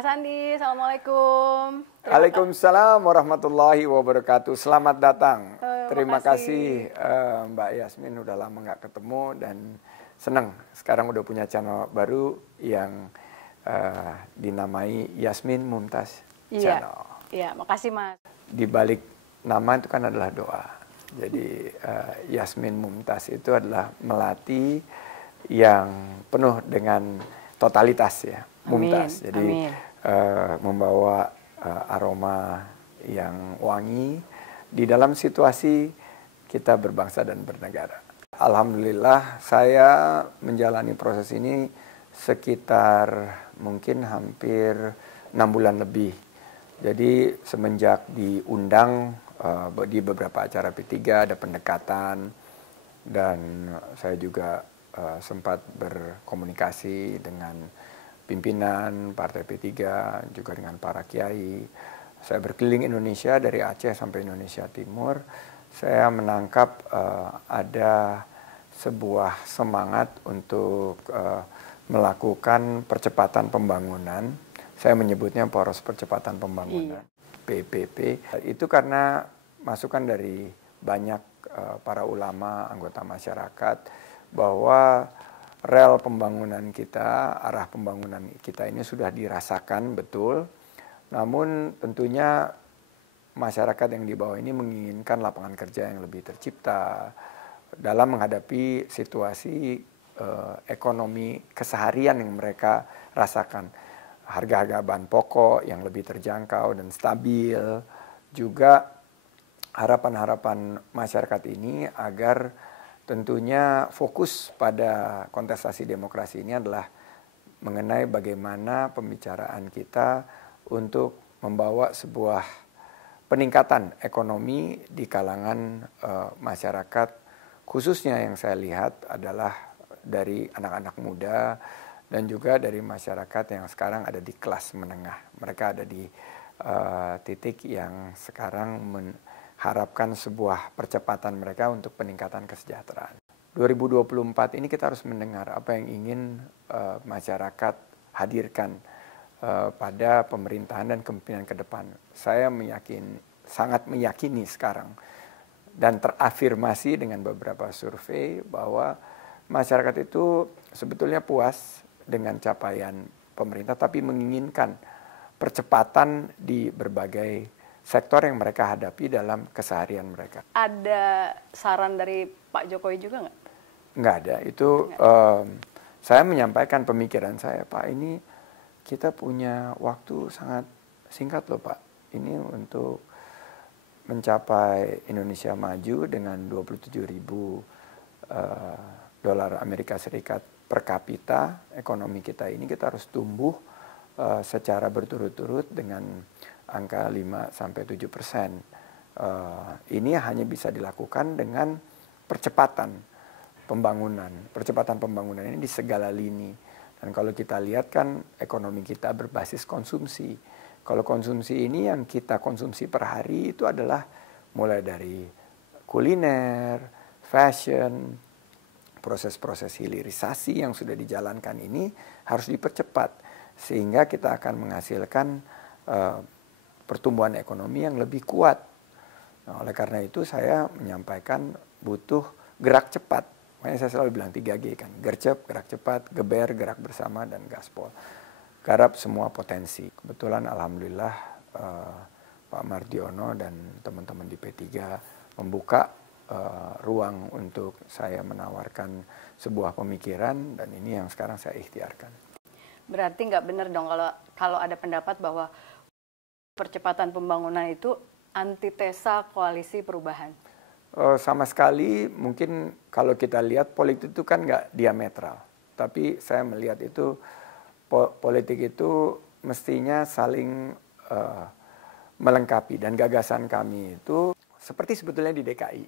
Mas Andi, Assalamualaikum. Waalaikumsalam warahmatullahi wabarakatuh. Selamat datang. Terima Makasih. kasih Mbak Yasmin, udah lama nggak ketemu dan senang. Sekarang udah punya channel baru yang dinamai Yasmin Mumtaz Channel. Iya, makasih Mas. Di balik nama itu kan adalah doa. Jadi Yasmin Mumtaz itu adalah melati yang penuh dengan totalitas ya, Mumtaz. Jadi membawa aroma yang wangi di dalam situasi kita berbangsa dan bernegara. Alhamdulillah saya menjalani proses ini sekitar mungkin hampir 6 bulan lebih. Jadi semenjak diundang di beberapa acara P3 ada pendekatan dan saya juga sempat berkomunikasi dengan pimpinan Partai P3 juga dengan para kiai. Saya berkeliling Indonesia dari Aceh sampai Indonesia Timur. Saya menangkap ada sebuah semangat untuk melakukan percepatan pembangunan. Saya menyebutnya Poros Percepatan Pembangunan, PPP. Itu karena masukan dari banyak para ulama, anggota masyarakat, bahwa rel pembangunan kita, arah pembangunan kita ini sudah dirasakan betul. Namun tentunya masyarakat yang di bawah ini menginginkan lapangan kerja yang lebih tercipta dalam menghadapi situasi ekonomi keseharian yang mereka rasakan. Harga-harga bahan pokok yang lebih terjangkau dan stabil. Juga harapan-harapan masyarakat ini agar tentunya fokus pada kontestasi demokrasi ini adalah mengenai bagaimana pembicaraan kita untuk membawa sebuah peningkatan ekonomi di kalangan masyarakat, khususnya yang saya lihat adalah dari anak-anak muda dan juga dari masyarakat yang sekarang ada di kelas menengah. Mereka ada di titik yang sekarang harapkan sebuah percepatan mereka untuk peningkatan kesejahteraan. 2024 ini kita harus mendengar apa yang ingin masyarakat hadirkan pada pemerintahan dan kepemimpinan ke depan. Saya sangat meyakini sekarang dan terafirmasi dengan beberapa survei bahwa masyarakat itu sebetulnya puas dengan capaian pemerintah tapi menginginkan percepatan di berbagai sektor yang mereka hadapi dalam keseharian mereka. Ada saran dari Pak Jokowi juga nggak? Nggak ada. Itu saya menyampaikan pemikiran saya, Pak, ini kita punya waktu sangat singkat loh, Pak. Ini untuk mencapai Indonesia maju dengan 27.000 dolar Amerika Serikat per kapita. Ekonomi kita ini kita harus tumbuh secara berturut-turut dengan angka 5-7%. Ini hanya bisa dilakukan dengan percepatan pembangunan. Percepatan pembangunan ini di segala lini. Dan kalau kita lihat kan ekonomi kita berbasis konsumsi. Kalau konsumsi ini yang kita konsumsi per hari itu adalah mulai dari kuliner, fashion, proses-proses hilirisasi yang sudah dijalankan ini harus dipercepat. Sehingga kita akan menghasilkan pertumbuhan ekonomi yang lebih kuat. Nah, oleh karena itu saya menyampaikan butuh gerak cepat. Makanya saya selalu bilang 3G kan. Gercep, gerak cepat, geber, gerak bersama, dan gaspol. Garap semua potensi. Kebetulan alhamdulillah Pak Mardiono dan teman-teman di P3 membuka ruang untuk saya menawarkan sebuah pemikiran dan ini yang sekarang saya ikhtiarkan. Berarti nggak benar dong kalau ada pendapat bahwa percepatan pembangunan itu antitesa koalisi perubahan. Sama sekali mungkin kalau kita lihat politik itu kan nggak diametral. Tapi saya melihat itu politik itu mestinya saling melengkapi. Dan gagasan kami itu seperti sebetulnya di DKI.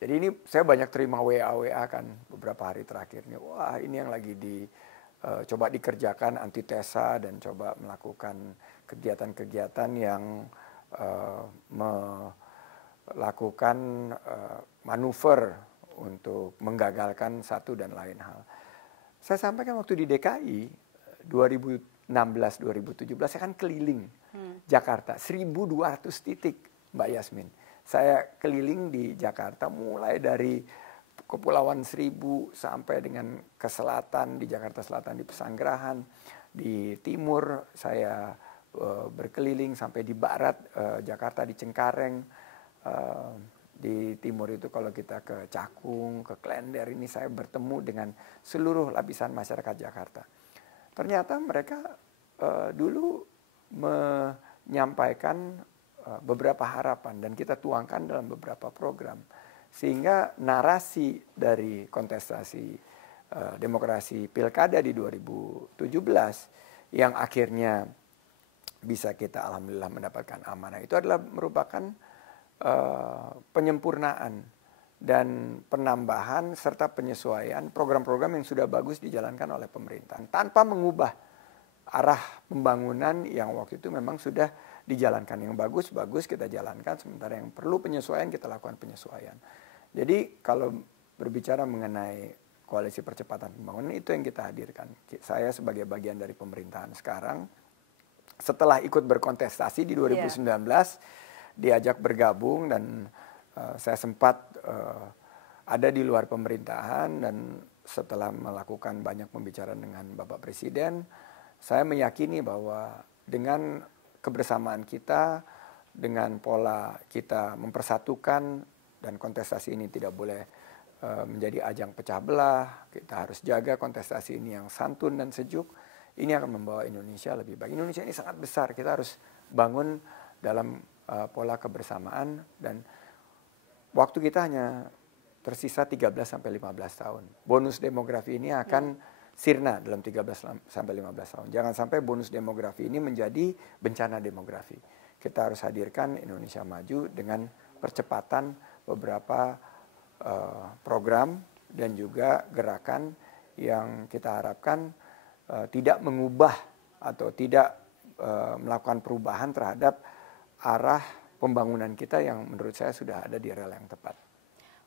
Jadi ini saya banyak terima WA kan beberapa hari terakhir ini. Wah ini yang lagi coba dikerjakan antitesa dan coba melakukan kegiatan-kegiatan yang melakukan manuver untuk menggagalkan satu dan lain hal. Saya sampaikan waktu di DKI 2015 2017 saya kan keliling Jakarta 1.200 titik, Mbak Yasmin. Saya keliling di Jakarta mulai dari Kepulauan Seribu sampai dengan ke selatan, di Jakarta Selatan di Pesanggerahan, di timur saya berkeliling sampai di barat Jakarta di Cengkareng, di timur itu kalau kita ke Cakung, ke Klender, ini saya bertemu dengan seluruh lapisan masyarakat Jakarta. Ternyata mereka dulu menyampaikan beberapa harapan dan kita tuangkan dalam beberapa program. Sehingga narasi dari kontestasi demokrasi pilkada di 2017 yang akhirnya bisa kita alhamdulillah mendapatkan amanah itu adalah merupakan penyempurnaan dan penambahan serta penyesuaian program-program yang sudah bagus dijalankan oleh pemerintah tanpa mengubah arah pembangunan yang waktu itu memang sudah dijalankan. Yang bagus kita jalankan, sementara yang perlu penyesuaian kita lakukan penyesuaian. Jadi kalau berbicara mengenai koalisi percepatan pembangunan itu yang kita hadirkan. Saya sebagai bagian dari pemerintahan sekarang, setelah ikut berkontestasi di 2019, diajak bergabung dan saya sempat ada di luar pemerintahan dan setelah melakukan banyak pembicaraan dengan Bapak Presiden, saya meyakini bahwa dengan kebersamaan kita, dengan pola kita mempersatukan dan kontestasi ini tidak boleh menjadi ajang pecah belah, kita harus jaga kontestasi ini yang santun dan sejuk, ini akan membawa Indonesia lebih baik. Indonesia ini sangat besar, kita harus bangun dalam pola kebersamaan dan waktu kita hanya tersisa 13-15 tahun. Bonus demografi ini akan sirna dalam 13-15 tahun. Jangan sampai bonus demografi ini menjadi bencana demografi. Kita harus hadirkan Indonesia maju dengan percepatan beberapa program dan juga gerakan yang kita harapkan tidak mengubah atau tidak melakukan perubahan terhadap arah pembangunan kita yang menurut saya sudah ada di rel yang tepat.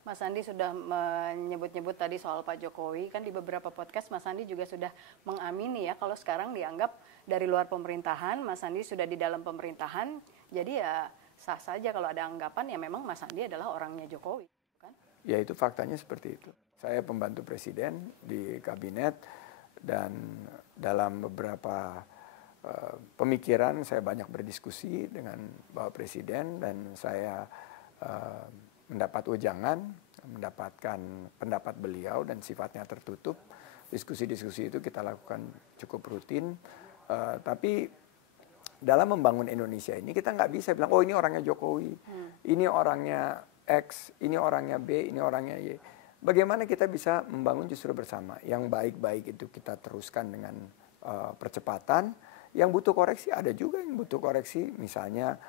Mas Andi sudah menyebut-nyebut tadi soal Pak Jokowi, kan di beberapa podcast Mas Andi juga sudah mengamini ya kalau sekarang dianggap dari luar pemerintahan, Mas Andi sudah di dalam pemerintahan, jadi ya sah saja kalau ada anggapan ya memang Mas Andi adalah orangnya Jokowi, kan? Ya itu faktanya seperti itu. Saya pembantu presiden di kabinet dan dalam beberapa pemikiran saya banyak berdiskusi dengan Bapak Presiden dan saya mendapat ujangan, mendapatkan pendapat beliau dan sifatnya tertutup. Diskusi-diskusi itu kita lakukan cukup rutin, tapi dalam membangun Indonesia ini kita nggak bisa bilang, oh ini orangnya Jokowi, ini orangnya X, ini orangnya B, ini orangnya Y. Bagaimana kita bisa membangun justru bersama. Yang baik-baik itu kita teruskan dengan percepatan, yang butuh koreksi ada juga yang butuh koreksi, misalnya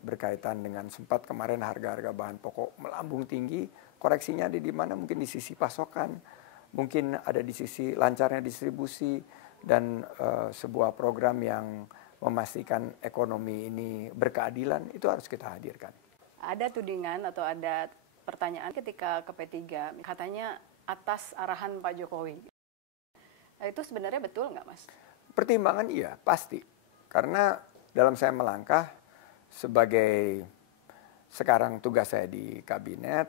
berkaitan dengan sempat kemarin harga-harga bahan pokok melambung tinggi, koreksinya ada di mana? Mungkin di sisi pasokan, mungkin ada di sisi lancarnya distribusi dan sebuah program yang memastikan ekonomi ini berkeadilan itu harus kita hadirkan. Ada tudingan atau ada pertanyaan ketika ke P3 katanya atas arahan Pak Jokowi. Itu sebenarnya betul nggak, Mas? Pertimbangan iya pasti, karena dalam saya melangkah sebagai sekarang tugas saya di kabinet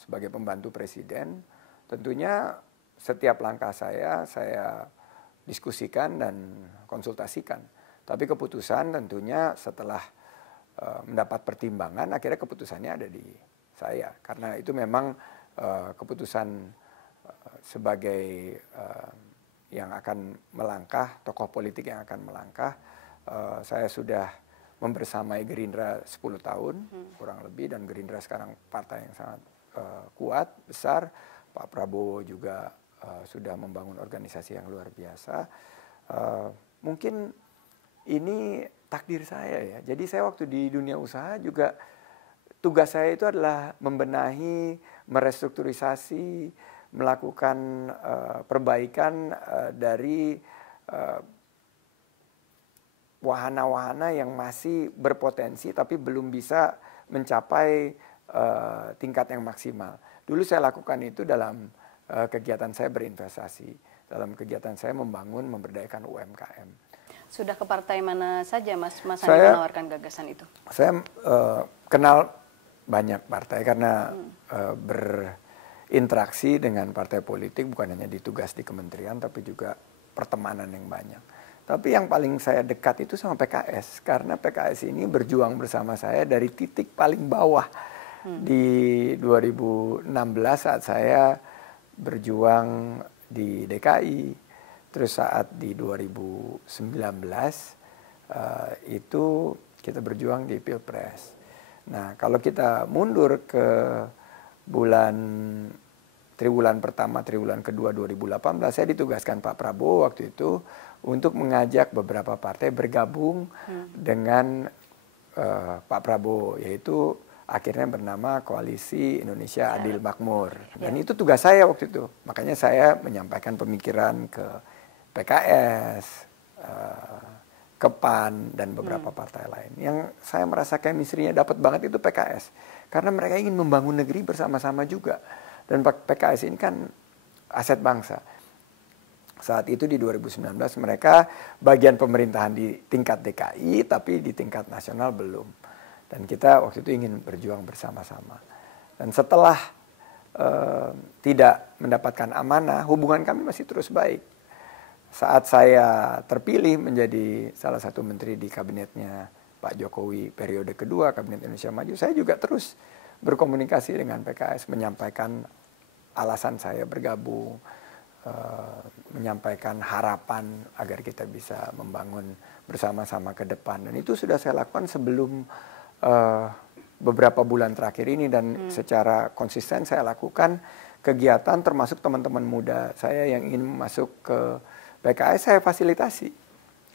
sebagai pembantu presiden, tentunya setiap langkah saya diskusikan dan konsultasikan. Tapi keputusan tentunya setelah mendapat pertimbangan, akhirnya keputusannya ada di saya. Karena itu memang keputusan sebagai yang akan melangkah, tokoh politik yang akan melangkah, saya sudah membersamai Gerindra 10 tahun kurang lebih, dan Gerindra sekarang partai yang sangat kuat, besar. Pak Prabowo juga sudah membangun organisasi yang luar biasa. Mungkin ini takdir saya ya. Jadi saya waktu di dunia usaha juga tugas saya itu adalah membenahi, merestrukturisasi, melakukan perbaikan dari wahana-wahana yang masih berpotensi tapi belum bisa mencapai tingkat yang maksimal. Dulu saya lakukan itu dalam kegiatan saya berinvestasi, dalam kegiatan saya membangun, memberdayakan UMKM. Sudah ke partai mana saja Mas Sandi menawarkan gagasan itu? Saya kenal banyak partai karena berinteraksi dengan partai politik, bukan hanya ditugas di kementerian tapi juga pertemanan yang banyak. Tapi yang paling saya dekat itu sama PKS, karena PKS ini berjuang bersama saya dari titik paling bawah. Di 2016 saat saya berjuang di DKI, terus saat di 2019 itu kita berjuang di Pilpres. Nah, kalau kita mundur ke triwulan pertama, triwulan kedua 2018, saya ditugaskan Pak Prabowo waktu itu untuk mengajak beberapa partai bergabung dengan Pak Prabowo, yaitu akhirnya bernama Koalisi Indonesia Adil Makmur. Dan itu tugas saya waktu itu. Makanya saya menyampaikan pemikiran ke PKS, ke PAN, dan beberapa partai lain. Yang saya merasa chemistry-nya dapat banget itu PKS. Karena mereka ingin membangun negeri bersama-sama juga. Dan PKS ini kan aset bangsa. Saat itu di 2019 mereka bagian pemerintahan di tingkat DKI, tapi di tingkat nasional belum. Dan kita waktu itu ingin berjuang bersama-sama. Dan setelah tidak mendapatkan amanah, hubungan kami masih terus baik. Saat saya terpilih menjadi salah satu menteri di kabinetnya Pak Jokowi periode kedua, Kabinet Indonesia Maju, saya juga terus berkomunikasi dengan PKS, menyampaikan alasan saya bergabung, menyampaikan harapan agar kita bisa membangun bersama-sama ke depan. Dan itu sudah saya lakukan sebelum beberapa bulan terakhir ini, dan secara konsisten saya lakukan kegiatan termasuk teman-teman muda saya yang ingin masuk ke PKS, saya fasilitasi.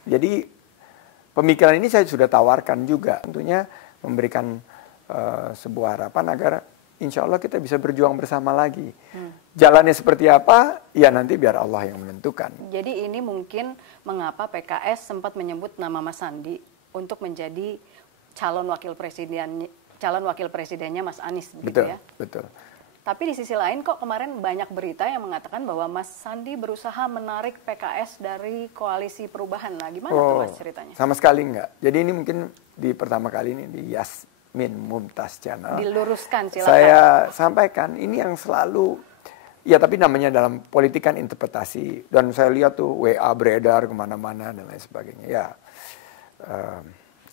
Jadi pemikiran ini saya sudah tawarkan juga, tentunya memberikan sebuah harapan agar insya Allah kita bisa berjuang bersama lagi. Jalannya seperti apa, ya nanti biar Allah yang menentukan. Jadi ini mungkin mengapa PKS sempat menyebut nama Mas Sandi untuk menjadi calon wakil presidennya Mas Anies, begitu ya? Betul. Tapi di sisi lain kok kemarin banyak berita yang mengatakan bahwa Mas Sandi berusaha menarik PKS dari koalisi perubahan. Nah, gimana tuh Mas ceritanya? Sama sekali enggak. Jadi ini mungkin di pertama kali ini di Yasmin Mumtaz Channel. Diluruskan silakan. Saya sampaikan ini yang selalu, ya tapi namanya dalam politik kan interpretasi. Dan saya lihat tuh WA beredar kemana-mana dan lain sebagainya. Ya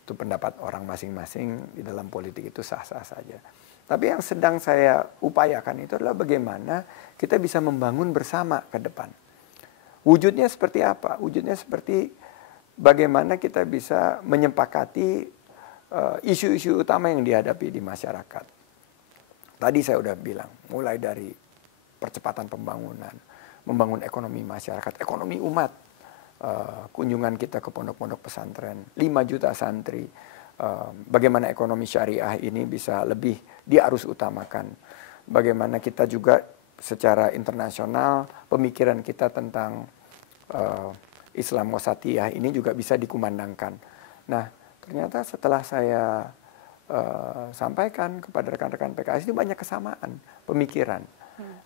itu pendapat orang masing-masing, di dalam politik itu sah-sah saja. Tapi yang sedang saya upayakan itu adalah bagaimana kita bisa membangun bersama ke depan. Wujudnya seperti apa? Wujudnya seperti bagaimana kita bisa menyepakati isu-isu utama yang dihadapi di masyarakat. Tadi saya udah bilang, mulai dari percepatan pembangunan, membangun ekonomi masyarakat, ekonomi umat, kunjungan kita ke pondok-pondok pesantren, 5 juta santri, bagaimana ekonomi syariah ini bisa lebih diarus utamakan. Bagaimana kita juga secara internasional pemikiran kita tentang Islam wasatiyah ini juga bisa dikumandangkan. Nah, ternyata setelah saya sampaikan kepada rekan-rekan PKS ini banyak kesamaan pemikiran.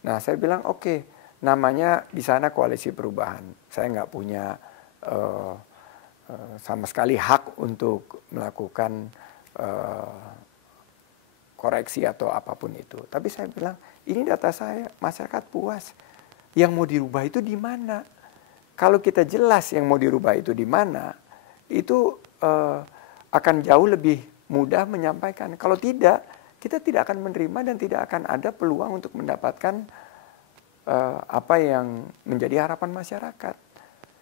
Nah, saya bilang oke, namanya di sana koalisi perubahan. Saya nggak punya sama sekali hak untuk melakukan koreksi atau apapun itu. Tapi saya bilang, ini data saya, masyarakat puas. Yang mau dirubah itu di mana? Kalau kita jelas yang mau dirubah itu di mana, itu akan jauh lebih mudah menyampaikan. Kalau tidak, kita tidak akan menerima dan tidak akan ada peluang untuk mendapatkan apa yang menjadi harapan masyarakat.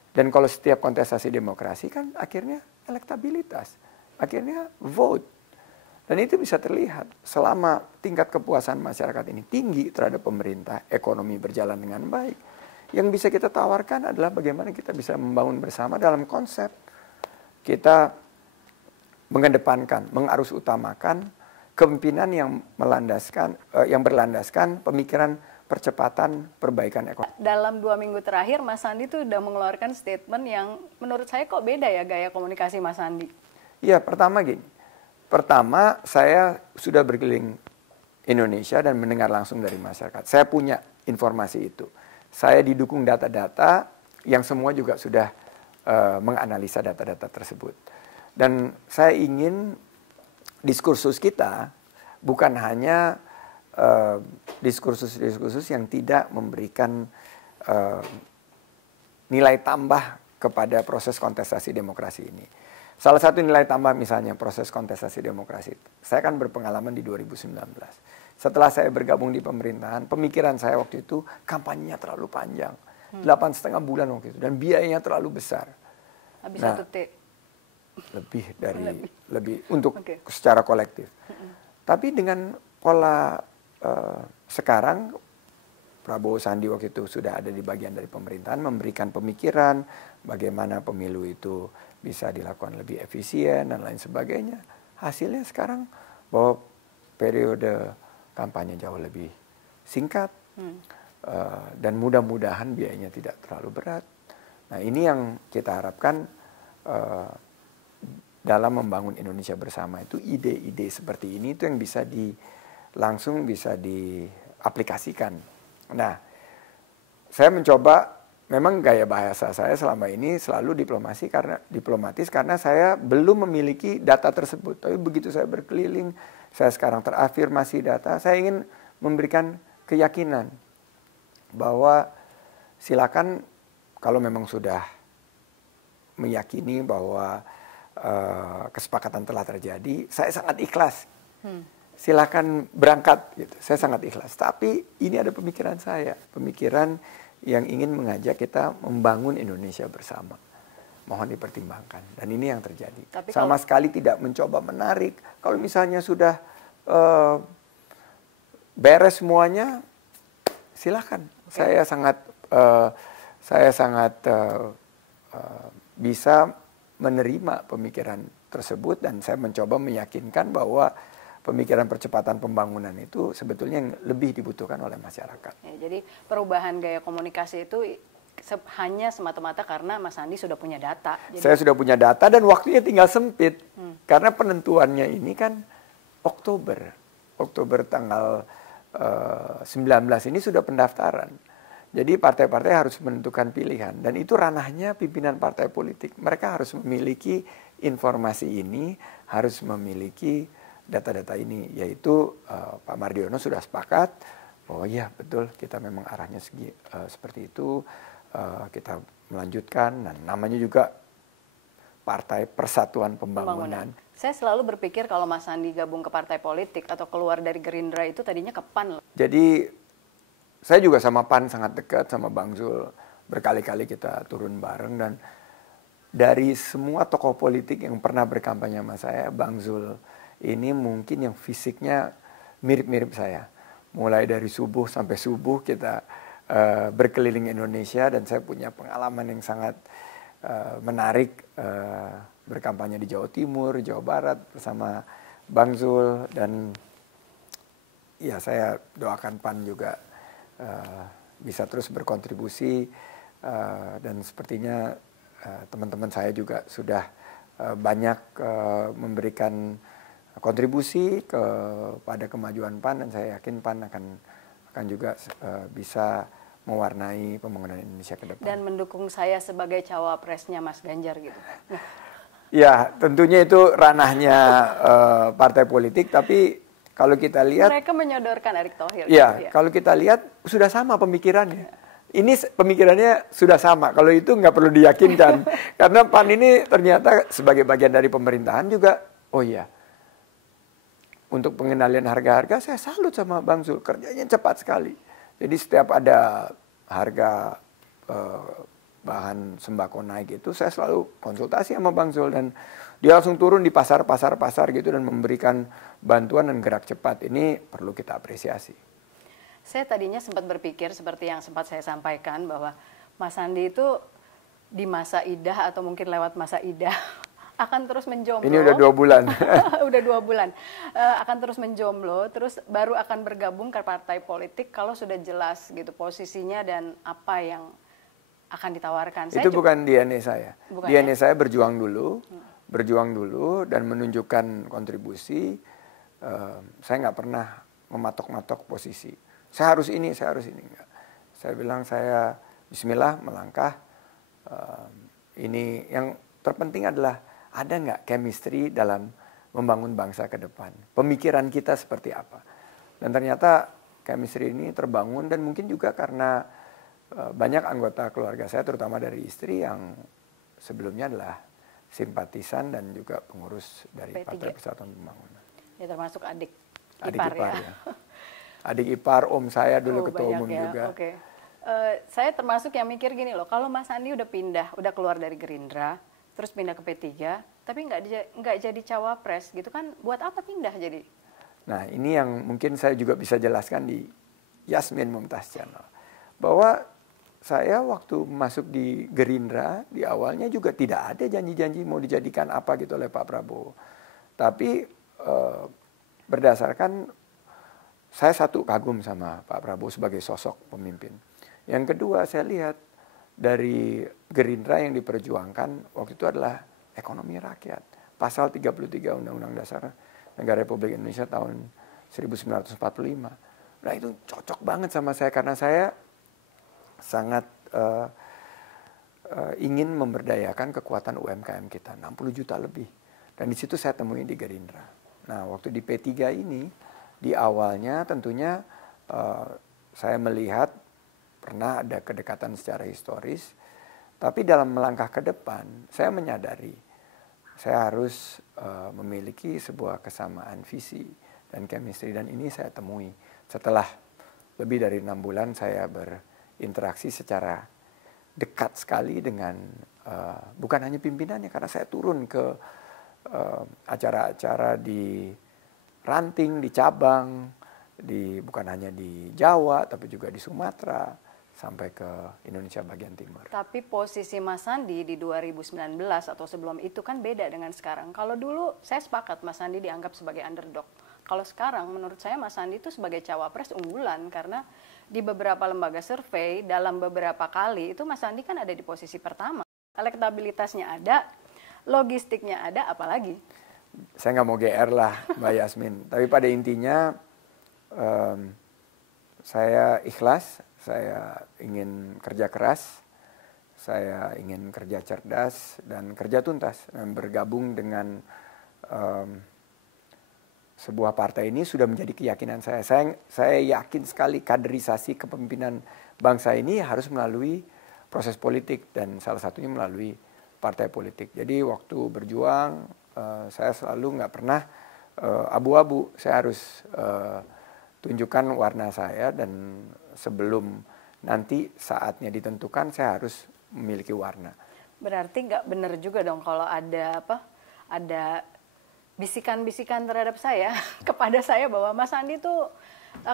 Dan kalau setiap kontestasi demokrasi kan akhirnya elektabilitas, akhirnya vote. Dan itu bisa terlihat selama tingkat kepuasan masyarakat ini tinggi terhadap pemerintah, ekonomi berjalan dengan baik. Yang bisa kita tawarkan adalah bagaimana kita bisa membangun bersama dalam konsep kita mengedepankan, mengarus utamakan kepemimpinan yang berlandaskan pemikiran percepatan perbaikan ekonomi. Dalam 2 minggu terakhir, Mas Sandi tuh udah mengeluarkan statement yang menurut saya kok beda ya gaya komunikasi Mas Sandi. Iya, pertama gini. Pertama, saya sudah berkeliling Indonesia dan mendengar langsung dari masyarakat. Saya punya informasi itu. Saya didukung data-data yang semua juga sudah menganalisa data-data tersebut. Dan saya ingin diskursus kita bukan hanya diskursus-diskursus yang tidak memberikan nilai tambah kepada proses kontestasi demokrasi ini. Salah satu nilai tambah misalnya proses kontestasi demokrasi. Saya kan berpengalaman di 2019. Setelah saya bergabung di pemerintahan, pemikiran saya waktu itu kampanyenya terlalu panjang. 8,5 bulan waktu itu. Dan biayanya terlalu besar. Habis 1 T. Lebih untuk secara kolektif. Tapi dengan pola sekarang, Prabowo Sandi waktu itu sudah ada di bagian dari pemerintahan, memberikan pemikiran bagaimana pemilu itu bisa dilakukan lebih efisien dan lain sebagainya. Hasilnya sekarang bahwa periode kampanye jauh lebih singkat dan mudah-mudahan biayanya tidak terlalu berat. Nah ini yang kita harapkan dalam membangun Indonesia bersama itu ide-ide seperti ini itu yang bisa langsung bisa diaplikasikan. Nah saya mencoba, memang gaya bahasa saya selama ini selalu diplomatis karena saya belum memiliki data tersebut. Tapi begitu saya berkeliling, saya sekarang terafirmasi data, saya ingin memberikan keyakinan bahwa silakan kalau memang sudah meyakini bahwa kesepakatan telah terjadi, saya sangat ikhlas. Silakan berangkat, gitu. Saya sangat ikhlas. Tapi ini ada pemikiran saya, pemikiran yang ingin mengajak kita membangun Indonesia bersama. Mohon dipertimbangkan. Dan ini yang terjadi. Tapi sama sekali tidak mencoba menarik. Kalau misalnya sudah beres semuanya, silakan. Saya sangat bisa menerima pemikiran tersebut dan saya mencoba meyakinkan bahwa pemikiran percepatan pembangunan itu sebetulnya yang lebih dibutuhkan oleh masyarakat. Ya, jadi perubahan gaya komunikasi itu hanya semata-mata karena Mas Andi sudah punya data. Jadi... Saya sudah punya data dan waktunya tinggal sempit. Karena penentuannya ini kan Oktober tanggal 19 ini sudah pendaftaran. Jadi partai-partai harus menentukan pilihan. Dan itu ranahnya pimpinan partai politik. Mereka harus memiliki informasi ini, harus memiliki data-data ini, yaitu Pak Mardiono sudah sepakat bahwa ya betul kita memang arahnya seperti itu, kita melanjutkan dan namanya juga Partai Persatuan Pembangunan. Saya selalu berpikir kalau Mas Andi gabung ke partai politik atau keluar dari Gerindra itu tadinya ke PAN loh. Jadi saya juga sama PAN sangat dekat, sama Bang Zul berkali-kali kita turun bareng dan dari semua tokoh politik yang pernah berkampanye sama saya, Bang Zul ini mungkin yang fisiknya mirip-mirip saya. Mulai dari subuh sampai subuh kita berkeliling Indonesia dan saya punya pengalaman yang sangat menarik berkampanye di Jawa Timur, Jawa Barat bersama Bang Zul dan ya saya doakan PAN juga bisa terus berkontribusi dan sepertinya teman-teman saya juga sudah banyak memberikan kontribusi kepada kemajuan PAN dan saya yakin PAN akan juga bisa mewarnai pembangunan Indonesia ke depan. Dan mendukung saya sebagai cawapresnya Mas Ganjar gitu. Ya, tentunya itu ranahnya partai politik, tapi kalau kita lihat mereka menyodorkan Erick Thohir. Ya, gitu ya, kalau kita lihat sudah sama pemikirannya. Ini pemikirannya sudah sama. Kalau itu nggak perlu diyakinkan, karena PAN ini ternyata sebagai bagian dari pemerintahan juga. Oh iya. Untuk pengendalian harga-harga saya salut sama Bang Zul, kerjanya cepat sekali. Jadi setiap ada harga bahan sembako naik itu saya selalu konsultasi sama Bang Zul dan dia langsung turun di pasar-pasar gitu dan memberikan bantuan dan gerak cepat. Ini perlu kita apresiasi. Saya tadinya sempat berpikir seperti yang sempat saya sampaikan bahwa Mas Andi itu di masa idah atau mungkin lewat masa idah akan terus menjomblo. Ini udah 2 bulan. Udah 2 bulan. Akan terus menjomblo, terus baru akan bergabung ke partai politik kalau sudah jelas gitu posisinya dan apa yang akan ditawarkan. Itu bukan DNA saya. Bukan, DNA saya berjuang dulu dan menunjukkan kontribusi. Saya nggak pernah mematok-matok posisi. Saya harus ini. Enggak. Saya bilang saya Bismillah melangkah. ini yang terpenting adalah ada nggak chemistry dalam membangun bangsa ke depan. Pemikiran kita seperti apa. Dan ternyata chemistry ini terbangun dan mungkin juga karena banyak anggota keluarga saya terutama dari istri yang sebelumnya adalah simpatisan dan juga pengurus dari P3. Partai Persatuan Pembangunan. Ya termasuk adik Adik ipar ya. Adik ipar, om saya dulu ketua banyak umum ya. juga. Oke. Saya termasuk yang mikir gini loh, kalau Mas Andi udah pindah, udah keluar dari Gerindra, terus pindah ke P3, tapi nggak jadi cawapres gitu kan, buat apa pindah jadi? Nah ini yang mungkin saya juga bisa jelaskan di Yasmin Mumtaz Channel. Bahwa saya waktu masuk di Gerindra, di awalnya juga tidak ada janji-janji mau dijadikan apa gitu oleh Pak Prabowo. Tapi berdasarkan, saya satu kagum sama Pak Prabowo sebagai sosok pemimpin. Yang kedua saya lihat dari Gerindra yang diperjuangkan waktu itu adalah ekonomi rakyat. Pasal 33 Undang-Undang Dasar Negara Republik Indonesia tahun 1945. Nah itu cocok banget sama saya karena saya sangat ingin memberdayakan kekuatan UMKM kita, 60 juta lebih. Dan di situ saya temui di Gerindra. Nah waktu di P3 ini, di awalnya tentunya saya melihat pernah ada kedekatan secara historis, tapi dalam melangkah ke depan, saya menyadari saya harus memiliki sebuah kesamaan visi dan chemistry, dan ini saya temui setelah lebih dari 6 bulan saya berinteraksi secara dekat sekali dengan bukan hanya pimpinannya, karena saya turun ke acara-acara di ranting, di cabang, bukan hanya di Jawa tapi juga di Sumatera sampai ke Indonesia bagian timur. Tapi posisi Mas Sandi di 2019 atau sebelum itu kan beda dengan sekarang. Kalau dulu saya sepakat Mas Sandi dianggap sebagai underdog. Kalau sekarang menurut saya Mas Sandi itu sebagai cawapres unggulan karena di beberapa lembaga survei dalam beberapa kali itu Mas Sandi kan ada di posisi pertama. Elektabilitasnya ada, logistiknya ada, apalagi? Saya nggak mau GR lah Mbak Yasmin. Tapi pada intinya saya ikhlas, saya ingin kerja keras, saya ingin kerja cerdas dan kerja tuntas. Dan bergabung dengan sebuah partai ini sudah menjadi keyakinan saya. Saya yakin sekali kaderisasi kepemimpinan bangsa ini harus melalui proses politik dan salah satunya melalui partai politik. Jadi waktu berjuang saya selalu nggak pernah abu-abu. Saya harus tunjukkan warna saya dan sebelum nanti saatnya ditentukan saya harus memiliki warna. Berarti nggak benar juga dong kalau ada bisikan-bisikan terhadap saya kepada saya bahwa Mas Andi tuh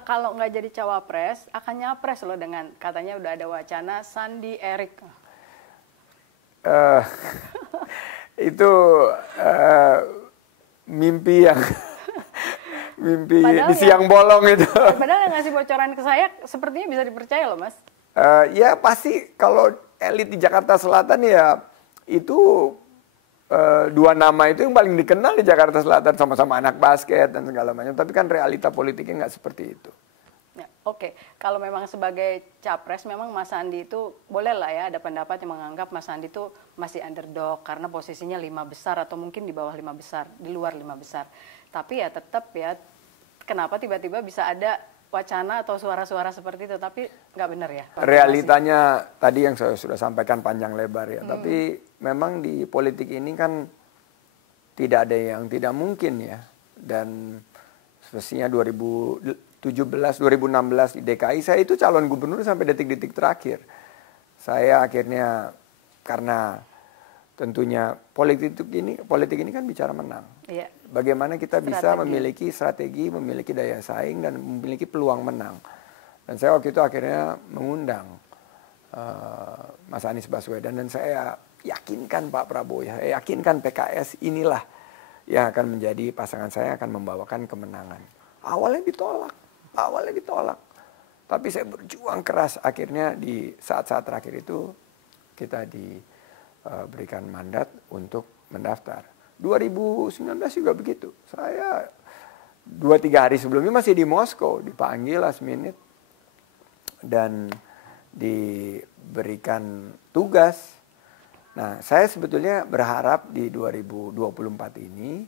kalau nggak jadi cawapres akan nyapres loh, dengan katanya udah ada wacana Sandi Erik. Itu mimpi yang mimpi padahal di siang bolong itu. Padahal yang ngasih bocoran ke saya sepertinya bisa dipercaya loh Mas. Ya pasti kalau elit di Jakarta Selatan ya itu dua nama itu yang paling dikenal di Jakarta Selatan, sama-sama anak basket dan segala macam. Tapi kan realita politiknya nggak seperti itu. Ya, Oke. Kalau memang sebagai capres memang Mas Sandi itu boleh lah ya ada pendapat yang menganggap Mas Sandi itu masih underdog karena posisinya 5 besar atau mungkin di bawah 5 besar, di luar 5 besar. Tapi ya tetap ya kenapa tiba-tiba bisa ada wacana atau suara-suara seperti itu, tapi nggak benar ya. Realitanya tadi yang saya sudah sampaikan panjang lebar ya, tapi memang di politik ini kan tidak ada yang tidak mungkin ya. Dan semestinya 2017, 2016 di DKI saya itu calon gubernur sampai detik-detik terakhir. Saya akhirnya karena tentunya politik ini kan bicara menang. Iya. Bagaimana kita bisa memiliki strategi, memiliki daya saing dan memiliki peluang menang. Dan saya waktu itu akhirnya mengundang Mas Anies Baswedan dan saya yakinkan Pak Prabowo, saya yakinkan PKS inilah yang akan menjadi pasangan saya, akan membawakan kemenangan. Awalnya ditolak. Tapi saya berjuang keras, akhirnya di saat-saat terakhir itu kita diberikan mandat untuk mendaftar. 2019 juga begitu. Saya 2-3 hari sebelumnya masih di Moskow, dipanggil last minute dan diberikan tugas Nah, saya sebetulnya berharap di 2024 ini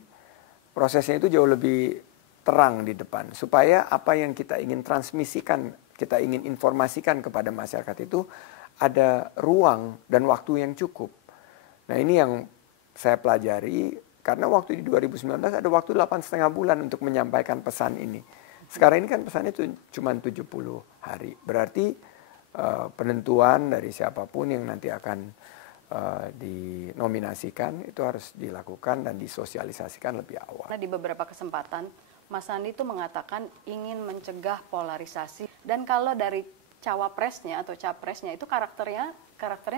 prosesnya itu jauh lebih terang di depan. Supaya apa yang kita ingin transmisikan, kita ingin informasikan kepada masyarakat itu ada ruang dan waktu yang cukup. Nah, ini yang saya pelajari karena waktu di 2019 ada waktu 8,5 bulan untuk menyampaikan pesan ini. Sekarang ini kan pesannya cuma 70 hari. Berarti penentuan dari siapapun yang nanti akan dinominasikan itu harus dilakukan dan disosialisasikan lebih awal. Nah, di beberapa kesempatan Mas Sandi itu mengatakan ingin mencegah polarisasi, dan kalau dari cawapresnya atau capresnya itu karakternya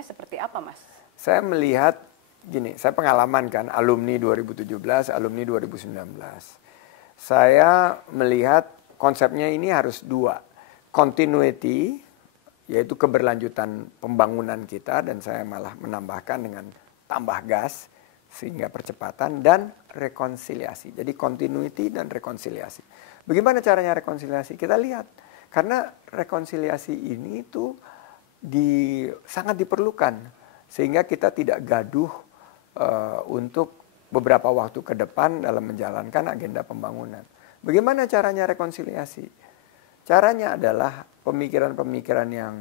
seperti apa, Mas? Saya melihat gini, saya pengalaman kan alumni 2017, alumni 2019. Saya melihat konsepnya ini harus dua, continuity, yaitu keberlanjutan pembangunan kita, dan saya malah menambahkan dengan tambah gas sehingga percepatan, dan rekonsiliasi. Jadi continuity dan rekonsiliasi. Bagaimana caranya rekonsiliasi? Kita lihat. Karena rekonsiliasi ini itu sangat diperlukan sehingga kita tidak gaduh untuk beberapa waktu ke depan dalam menjalankan agenda pembangunan. Bagaimana caranya rekonsiliasi? Caranya adalah pemikiran-pemikiran yang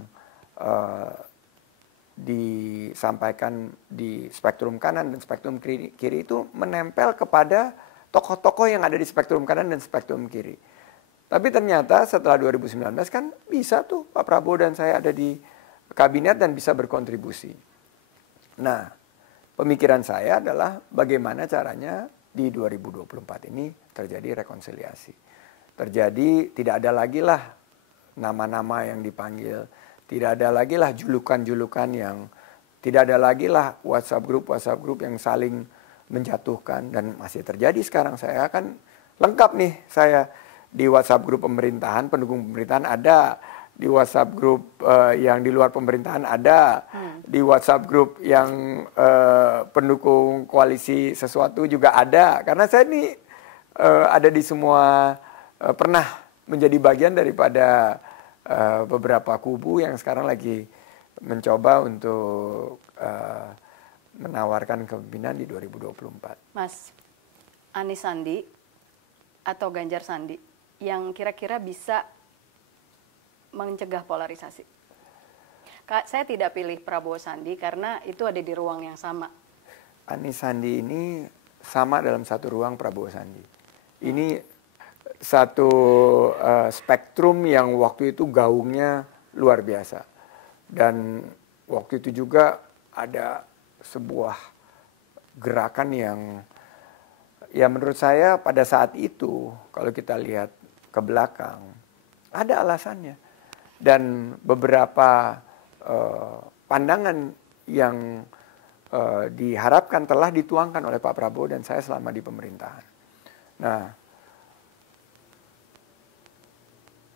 disampaikan di spektrum kanan dan spektrum kiri itu menempel kepada tokoh-tokoh yang ada di spektrum kanan dan spektrum kiri. Tapi ternyata setelah 2019 kan bisa tuh Pak Prabowo dan saya ada di kabinet dan bisa berkontribusi. Nah, pemikiran saya adalah bagaimana caranya di 2024 ini terjadi rekonsiliasi. Terjadi tidak ada lagi lah nama-nama yang dipanggil, tidak ada lagi lah julukan-julukan yang, tidak ada lagi lah WhatsApp group yang saling menjatuhkan, dan masih terjadi sekarang. Saya kan lengkap nih, saya di WhatsApp group pemerintahan, pendukung pemerintahan ada, di WhatsApp group yang di luar pemerintahan ada, di WhatsApp group yang pendukung koalisi sesuatu juga ada, karena saya ini ada di semua, pernah menjadi bagian daripada beberapa kubu yang sekarang lagi mencoba untuk menawarkan kepemimpinan di 2024. Mas, Anies Sandi atau Ganjar Sandi yang kira-kira bisa mencegah polarisasi? Saya tidak pilih Prabowo Sandi karena itu ada di ruang yang sama. Anies Sandi ini sama dalam satu ruang Prabowo Sandi. Ini satu spektrum yang waktu itu gaungnya luar biasa. Dan waktu itu juga ada sebuah gerakan yang, ya menurut saya pada saat itu, kalau kita lihat ke belakang, ada alasannya. Dan beberapa pandangan yang diharapkan telah dituangkan oleh Pak Prabowo dan saya selama di pemerintahan. Nah,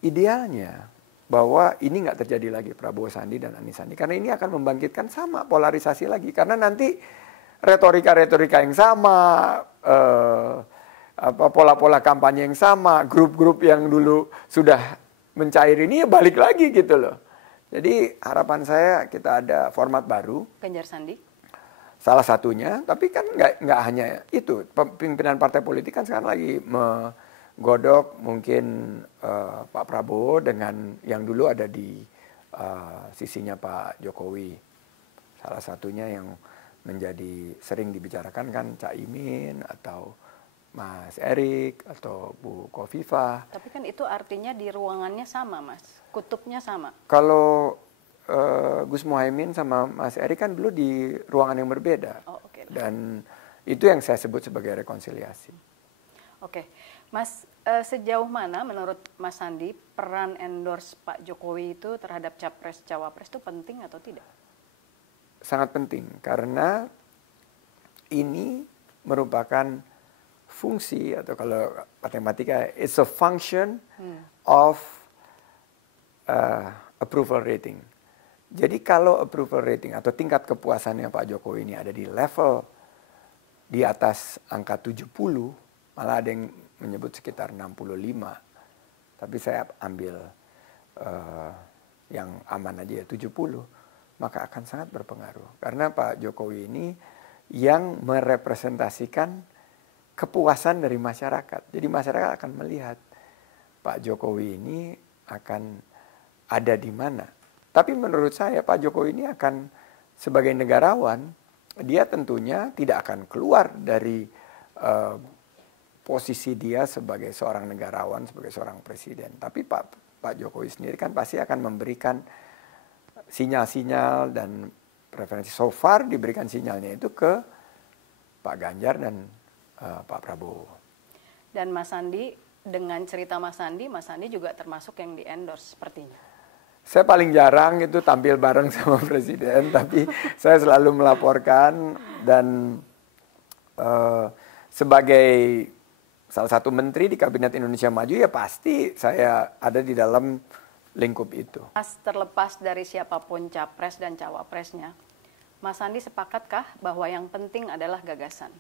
idealnya bahwa ini nggak terjadi lagi Prabowo Sandi dan Anies Sandi, karena ini akan membangkitkan sama polarisasi lagi, karena nanti retorika-retorika yang sama, pola-pola kampanye yang sama, grup-grup yang dulu sudah mencair ini ya balik lagi gitu loh. Jadi harapan saya kita ada format baru. Ganjar Sandi? Salah satunya, tapi kan nggak hanya itu. Pimpinan partai politik kan sekarang lagi menggodok mungkin Pak Prabowo dengan yang dulu ada di sisinya Pak Jokowi. Salah satunya yang menjadi sering dibicarakan kan Caimin atau Mas Erik atau Bu Khofifah. Tapi kan itu artinya di ruangannya sama, Mas. Kutubnya sama. Kalau Gus Muhaimin sama Mas Erik kan dulu di ruangan yang berbeda. Oh, okay. Dan itu yang saya sebut sebagai rekonsiliasi. Oke. Mas, sejauh mana menurut Mas Sandi peran endorse Pak Jokowi itu terhadap Capres-Cawapres itu penting atau tidak? Sangat penting karena ini merupakan fungsi, atau kalau matematika it's a function of approval rating. Jadi kalau approval rating atau tingkat kepuasannya Pak Jokowi ini ada di level di atas angka 70, malah ada yang menyebut sekitar 65. Tapi saya ambil yang aman aja ya 70. maka akan sangat berpengaruh. Karena Pak Jokowi ini yang merepresentasikan kepuasan dari masyarakat. Jadi masyarakat akan melihat Pak Jokowi ini akan ada di mana. Tapi menurut saya Pak Jokowi ini akan sebagai negarawan, dia tentunya tidak akan keluar dari posisi dia sebagai seorang negarawan, sebagai seorang presiden. Tapi Pak Jokowi sendiri kan pasti akan memberikan sinyal-sinyal dan preferensi. So far diberikan sinyalnya itu ke Pak Ganjar dan Pak Prabowo. Dan Mas Sandi, dengan cerita Mas Sandi juga termasuk yang di-endorse sepertinya. Saya paling jarang itu tampil bareng sama presiden, tapi saya selalu melaporkan dan sebagai salah satu menteri di Kabinet Indonesia Maju ya pasti saya ada di dalam lingkup itu. Mas, terlepas dari siapapun capres dan cawapresnya, Mas Sandi sepakatkah bahwa yang penting adalah gagasan?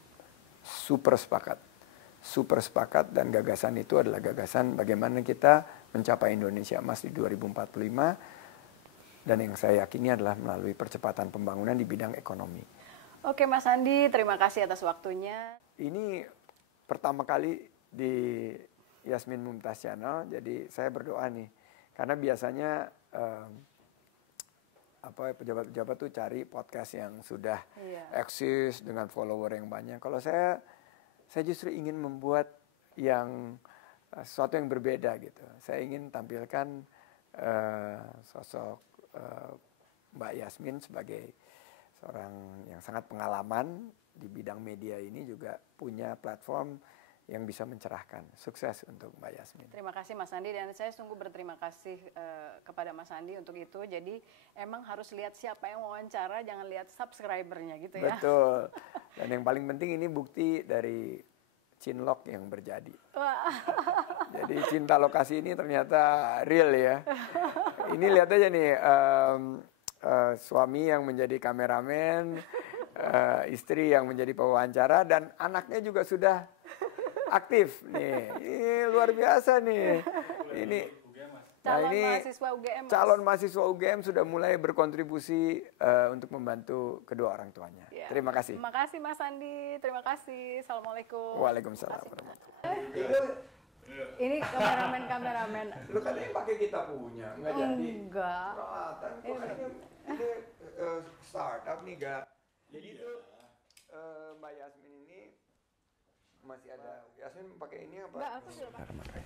Super sepakat. Super sepakat, dan gagasan itu adalah gagasan bagaimana kita mencapai Indonesia Emas di 2045, dan yang saya yakini adalah melalui percepatan pembangunan di bidang ekonomi. Oke Mas Sandi, terima kasih atas waktunya. Ini pertama kali di Yasmin Mumtaz Channel, jadi saya berdoa nih, karena biasanya pejabat-pejabat tuh cari podcast yang sudah eksis dengan follower yang banyak. Kalau saya justru ingin membuat yang sesuatu yang berbeda gitu. Saya ingin tampilkan sosok Mbak Yasmin sebagai seorang yang sangat pengalaman di bidang media ini, juga punya platform yang bisa mencerahkan. Sukses untuk Mbak Yasmin. Terima kasih Mas Sandi, dan saya sungguh berterima kasih kepada Mas Sandi untuk itu. Jadi emang harus lihat siapa yang wawancara, jangan lihat subscribernya gitu ya. Betul. Dan yang paling penting ini bukti dari Cinlok yang berjadi. Jadi cinta lokasi ini ternyata real ya. Ini lihat aja nih, suami yang menjadi kameramen, istri yang menjadi pewawancara, dan anaknya juga sudah aktif nih. Ini luar biasa nih. Ini calon mahasiswa UGM sudah mulai berkontribusi untuk membantu kedua orang tuanya. Ya. Terima kasih. Terima kasih Mas Sandi. Terima kasih. Assalamualaikum. Waalaikumsalam. Ini kameramen. Lu kan ini pakai kita punya, nggak jadi. Enggak. Ini startup nih, Gak. Jadi itu Mbak Yasmin ini masih ada. Yasmin pakai ini apa? Enggak, aku sudah pakai.